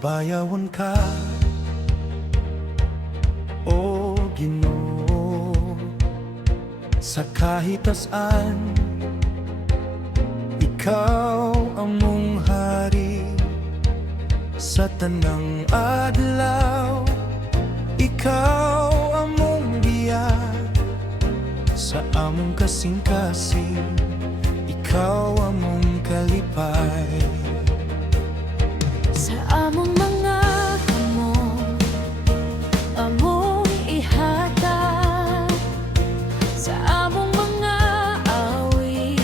Pagkabayawan ka, O Ginoo, sa kahit saan. Ikaw among hari sa tanang adlaw. Ikaw among giya sa among kasing-kasing. Ikaw among kalipay sa among mga hamon, among ihatag sa among mga awit.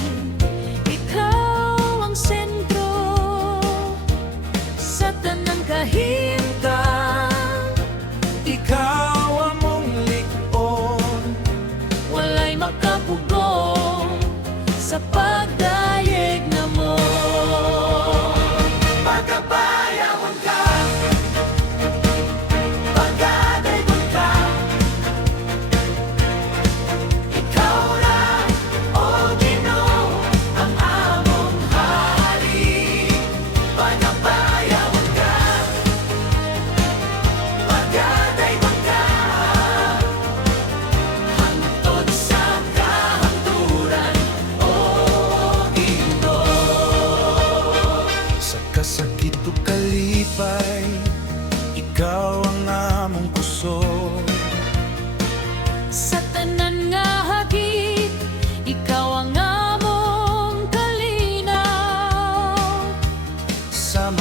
Ikaw ang sentro sa tanang kahimtang. Ikaw among lig-on, Walay makapugong sa pagdayeg namo. pagkabayawan ka, pagkadaygon ka. Ikaw na, O Ginoo, ang among hari. Pagkabayawan ka, pagkadaygon ka. Hangtod sa kahangturan, O Ginoo. Sa kasakit ug kalipay, ikaw ang among kusog. Sa tanan nga hagit, ikaw ang among kalinaw. Sa